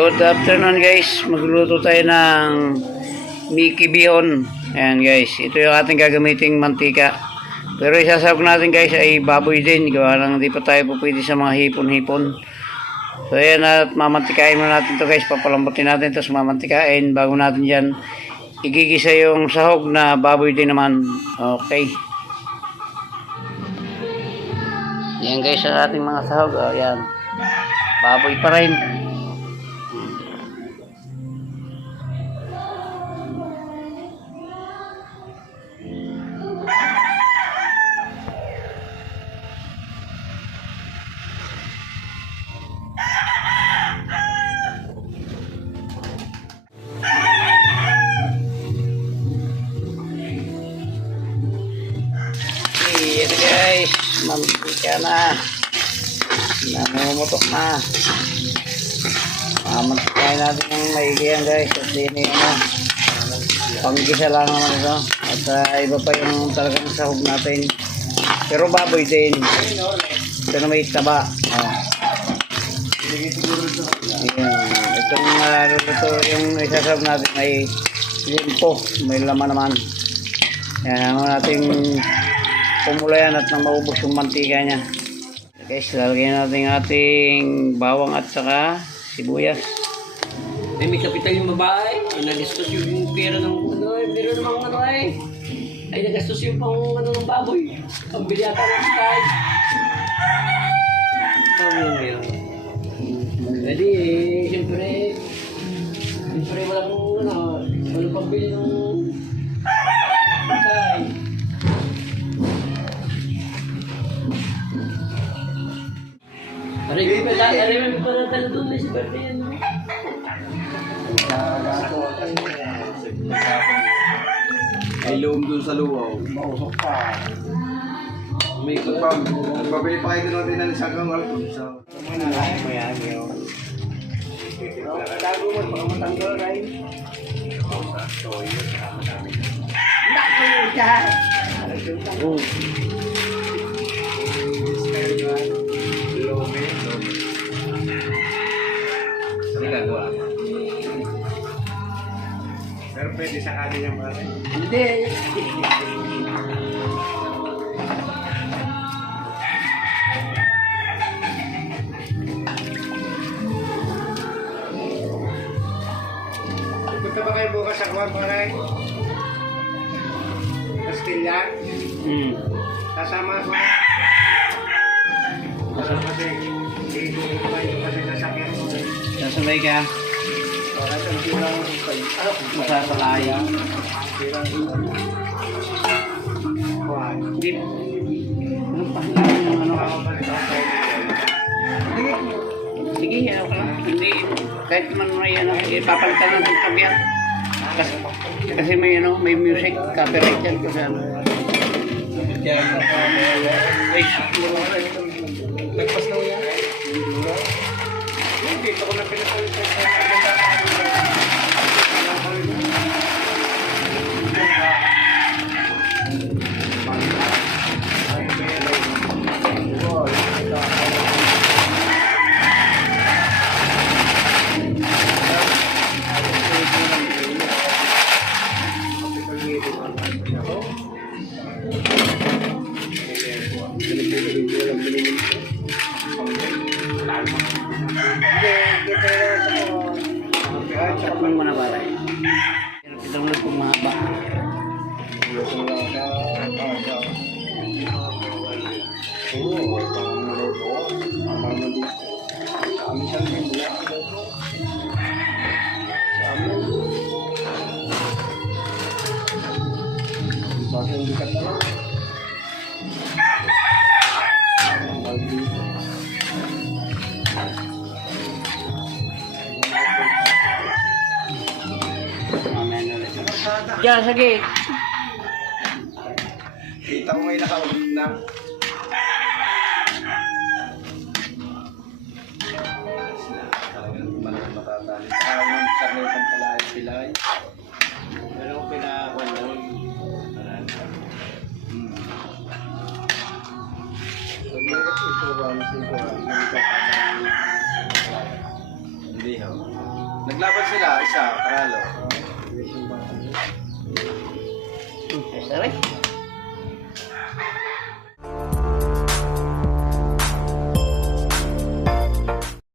Good afternoon guys. Magluto tayo ng Mickey Bihon. Ayan guys. Ito yung ating gagamiting mantika. Pero isasawag natin guys ay baboy din. Gawa lang hindi pa tayo pwede sa mga hipon-hipon. So ayan at mamantikain muna natin to guys. Papalambutin natin tapos mamantikain. Bago natin dyan igigisa yung sahog na baboy din naman. Okay. Yan guys ang ating mga sahog. Ayan. Baboy pa rin. Ito guys, mantika na. Namumutok na. Mamantikain natin yung maigihan guys. Kasi yun yung panggisa lang naman ito. At iba pa yung talagang sahog natin. Pero baboy din. Ito na may taba. Itong luto yung isasahog natin ay limpo. May laman naman. Yan naman natin pumulayan at nang maubos yung mantika niya. Guys, lalagyan natin ating bawang at saka sibuyas. May kapital yung babae, ay nagastos yung pera ng pero namang ay nagastos yung pang ng baboy. Pambili ata ng style. Sabi mo yun. Jadi, siyempre walang pambili ng style. Aray mo pa na doon na si birthday yan. Ay loom dun sa luwaw. Mausok pa. May pabili pa kayo doon ng isang kang alcohol. So, Tago mo, mga matanggal rin. pero pwede sa kanin yung pare. Hindi. Punta ba kayo bukas sa Kwan pare? Castilla? Kasama ko. Kasi hindi ko kasi nasakyan ko. Sasabay ka. Masasakaya. Hindi. Anong pahinga yung ano? Sige, ako lang. Hindi. Kahit man may ano, ipapalitan natin kabiyan. Kasi may ano, may music, copyright yan. Kasi ano. Nagpas na yan? Dito ko na pinapalitan sa Sakman mo na pala. Itong ulit kong mahaba. Diyan, sige. Kita ko ngayon nakaulit na. Talagang matatali. Ang sarlitan pala ay pilay. Pero kung pinakakuan doon, ito ba? Ito ba? Hindi ho. Naglaban sila, isa, paralo. Sorry.